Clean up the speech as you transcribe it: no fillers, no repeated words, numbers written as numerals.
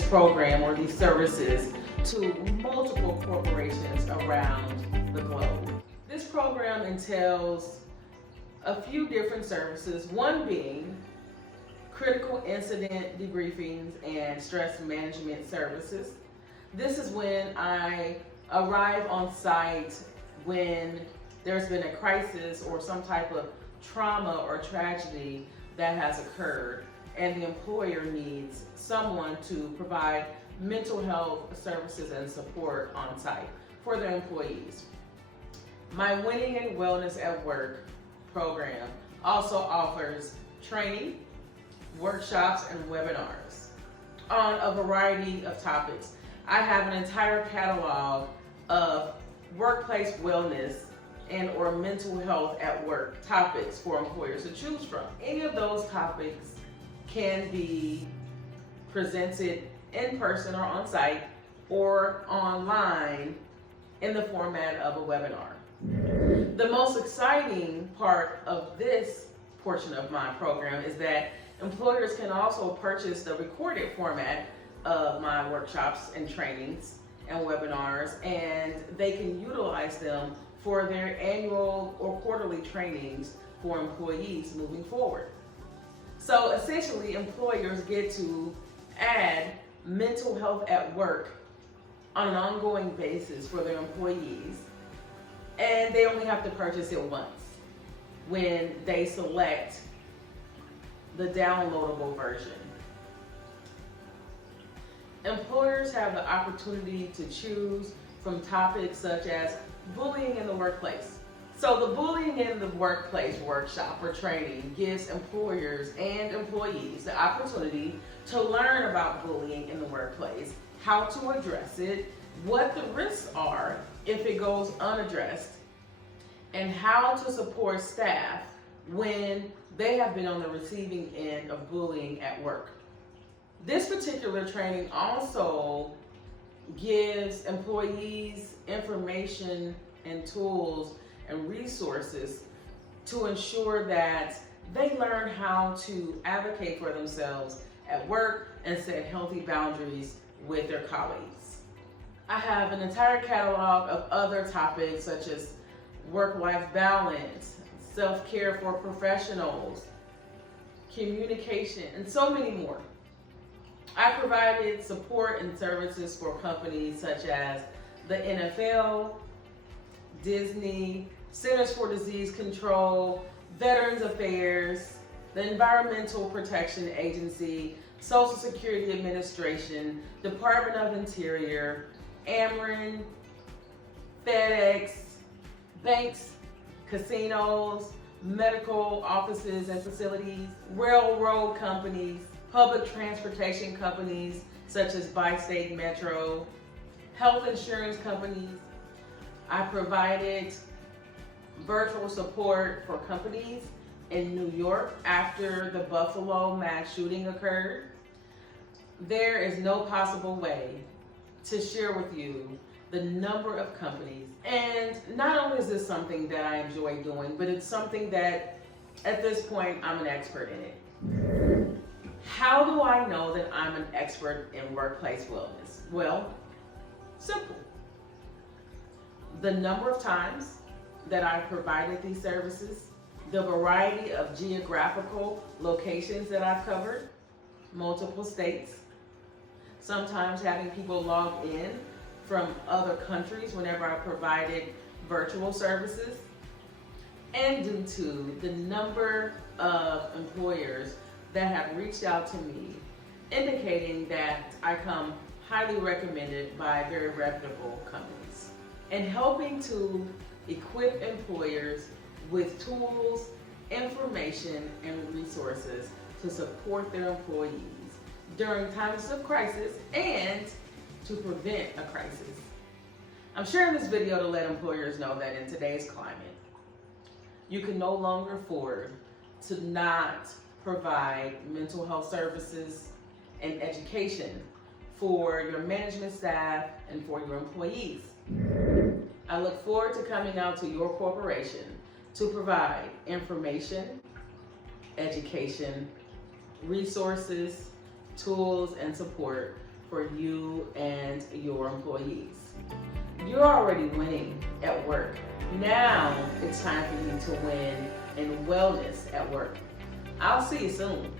this program or these services to multiple corporations around the globe. This program entails a few different services, one being critical incident debriefings and stress management services. This is when I arrive on site when there's been a crisis or some type of trauma or tragedy that has occurred, and the employer needs someone to provide mental health services and support on site for their employees. My Winning in Wellness at Work program also offers training, workshops, and webinars on a variety of topics. I have an entire catalog of workplace wellness and or mental health at work topics for employers to choose from. Any of those topics can be presented in person or on site or online in the format of a webinar. The most exciting part of this portion of my program is that employers can also purchase the recorded format of my workshops and trainings and webinars, and they can utilize them for their annual or quarterly trainings for employees moving forward. So essentially, employers get to add mental health at work on an ongoing basis for their employees, and they only have to purchase it once when they select the downloadable version. Employers have the opportunity to choose from topics such as bullying in the workplace. So the bullying in the workplace workshop or training gives employers and employees the opportunity to learn about bullying in the workplace, how to address it, what the risks are if it goes unaddressed, and how to support staff when they have been on the receiving end of bullying at work. This particular training also gives employees information and tools and resources to ensure that they learn how to advocate for themselves at work and set healthy boundaries with their colleagues. I have an entire catalog of other topics such as work-life balance, self-care for professionals, communication, and so many more. I provided support and services for companies such as the NFL, Disney, Centers for Disease Control, Veterans Affairs, the Environmental Protection Agency, Social Security Administration, Department of Interior, Ameren, FedEx, banks, casinos, medical offices and facilities, railroad companies, public transportation companies such as Bi-State Metro, health insurance companies. I provided virtual support for companies in New York after the Buffalo mass shooting occurred. There is no possible way to share with you the number of companies. And not only is this something that I enjoy doing, but it's something that at this point I'm an expert in it. How do I know that I'm an expert in workplace wellness? Well, simple. The number of times that I've provided these services, the variety of geographical locations that I've covered, multiple states, sometimes having people log in from other countries whenever I provided virtual services, and due to the number of employers that have reached out to me indicating that I come highly recommended by very reputable companies, and helping to equip employers with tools, information, and resources to support their employees during times of crisis and to prevent a crisis. I'm sharing this video to let employers know that in today's climate, you can no longer afford to not provide mental health services and education for your management staff and for your employees. I look forward to coming out to your corporation to provide information, education, resources, tools, and support for you and your employees. You're already winning at work. Now it's time for you to win in wellness at work. I'll see you soon.